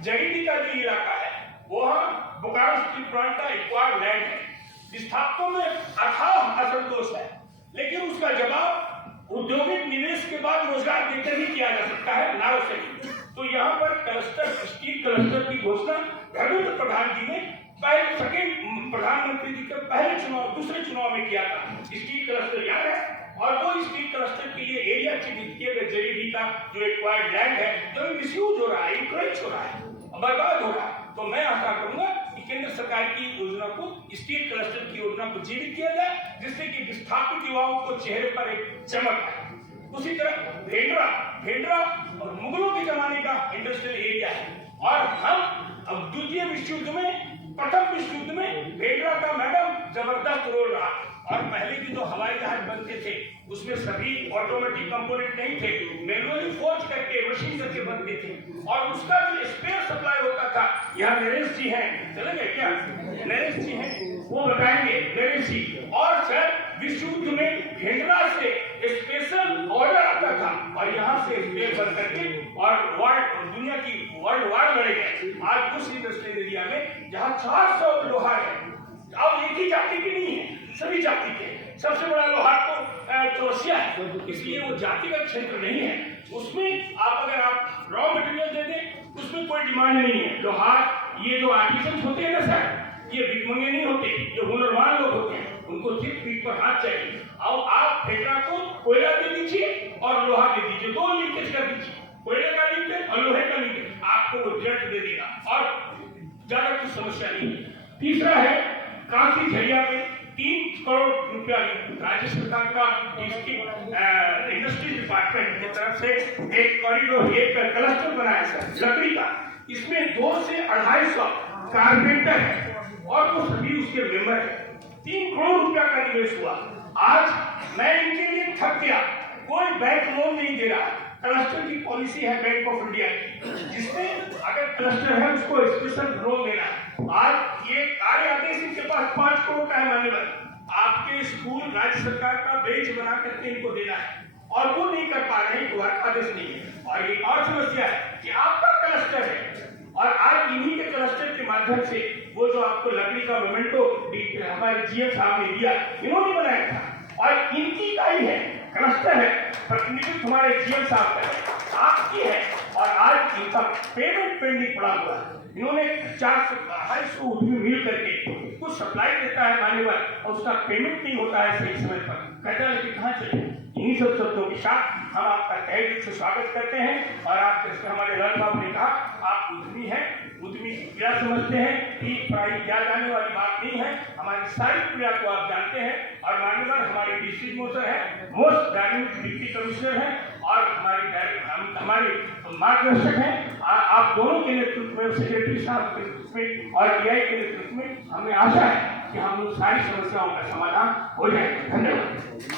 जरीडी का जो इलाका है वह बोकारो स्टील प्लांट का एक्वायर्ड लैंड है। विस्थापकों में अथाह असंतोष है, लेकिन उसका जवाब औद्योगिक निवेश के बाद रोजगार देकर ही किया जा सकता है, नारों से नहीं। तो यहाँ पर क्लस्टर, स्टील क्लस्टर की घोषणा धर्मेंद्र प्रधान जी ने पहले सेकेंड प्रधानमंत्री जी के पहले चुनाव, दूसरे चुनाव में किया था। स्टील क्लस्टर याद है, और वो स्टील क्लस्टर के लिए एरिया चिन्हित किए गए जरीडी का जो एक्वायर्ड लैंड है, जो मिसयूज हो रहा है, इंक्रोच हो रहा है, बर्बाद हो रहा है। तो मैं आशा करूंगा कि केंद्र सरकार की योजना को, स्टील क्लस्टर की योजना को जीवित किया जाए, जिससे कि विस्थापित युवाओं को चेहरे पर एक चमक आए। उसी तरह भेंडरा और मुगलों के जमाने का इंडस्ट्रियल एरिया है, और हम अब द्वितीय विश्व युद्ध में, प्रथम विश्व युद्ध में भेंडरा का मैडम जबरदस्त रोल रहा। और पहले भी जो हवाई जहाज बनते थे उसमें सभी ऑटोमेटिक कंपोनेंट नहीं थे, मैनुअली फोर्ज करके, मशीन करके बनते थे, और उसका जो स्पेयर सप्लाई होता था। यहाँ नरेश जी हैं, चलेंगे क्या? नरेश जी हैं, वो बताएंगे, नरेश जी। और सर विश्व युद्ध में भेंडरा से स्पेशल ऑर्डर आता था, और यहाँ से स्पेयर बन करके और दुनिया की वर्ल्ड वार लड़े गए। आज उस इंडस्ट्रियल एरिया में जहाँ 400 लोहार है, अब एक ही जाति की नहीं है, सभी जाति के। सबसे बड़ा लोहार तो चौरसिया है, इसलिए वो जातिगत क्षेत्र नहीं है। उसमें अगर आप रॉ मटेरियल दे दें, उसमें कोई डिमांड नहीं है। लोहार, ये जो आर्टिसन होते हैं ना सर, ये भिखमंगे नहीं होते, ये हुनरमान लोग होते हैं, उनको सिर्फ पीठ पर हाथ चाहिए। और आप भेंडरा को कोयला दे दीजिए और लोहा दे दीजिए, दो लिंकेज कर दीजिए, कोयले का लिंकेज और लोहे का लिंकेज, आपको वो रिजल्ट दे देगा, और ज्यादा कुछ समस्या नहीं है। तीसरा है काशी झरिया में 3 करोड़ रुपया राज्य सरकार का इंडस्ट्री डिपार्टमेंट की तरफ से एक कॉरिडोर, एक क्लस्टर बनाया सर लकड़ी का। इसमें 2 से 250 कारपेंटर है, और वो सभी उसके मेंबर है। 3 करोड़ रुपया का निवेश हुआ। आज मैं इनके लिए थक गया, कोई बैंक लोन नहीं दे रहा। क्लस्टर की पॉलिसी है बैंक ऑफ इंडिया की, जिसमें अगर क्लस्टर है उसको स्पेशल लोन देना है। आज ये कार्य आदेश इनके पास 5 करोड़ का है मान्यवर, आपके स्कूल राज्य सरकार का बेंच बना करके इनको देना है, और वो नहीं कर पा रहे हैं, आदेश नहीं है। और एक और समस्या है कि आपका क्लस्टर है, और आज इन्हीं के क्लस्टर के माध्यम से वो जो आपको लकड़ी का मोमेंटो हमारे जीएम साहब ने दिया, इन्होंने बनाया था, और इनकी का ही है, क्लस्टर है, प्रतिनिधित्व हमारे जीएम साहब का है, आपकी है। और आज इनका पेमेंट पेंडिंग पड़ा हुआ है। इन्होंने 400-250 उद्यमी मिल करके कुछ सप्लाई देता है मान्यवर, और उसका पेमेंट नहीं होता है सही समय पर, कहता है कि कहाँ चले। इन्हीं सब शब्दों के साथ हम आपका तहे दिल से स्वागत करते हैं। और आप जैसे हमारे रन बाबू ने कहा, आप उद्यमी हैं, उद्यमी क्या समझते हैं कि पढ़ाई क्या जाने वाली बात नहीं है। हमारी सारी क्रिया को आप जानते हैं, और मान्यवर हमारे डिस्ट्रिक्ट मोटर है, मोस्ट डायनेमिक डिप्टी कमिश्नर है, और हमारे मार्गदर्शक हैं। आप दोनों के नेतृत्व में, सेक्रेटरी साहब के नेतृत्व में और DI के नेतृत्व में, हमें आशा है कि हम उन सारी समस्याओं का समाधान हो जाएगा। धन्यवाद।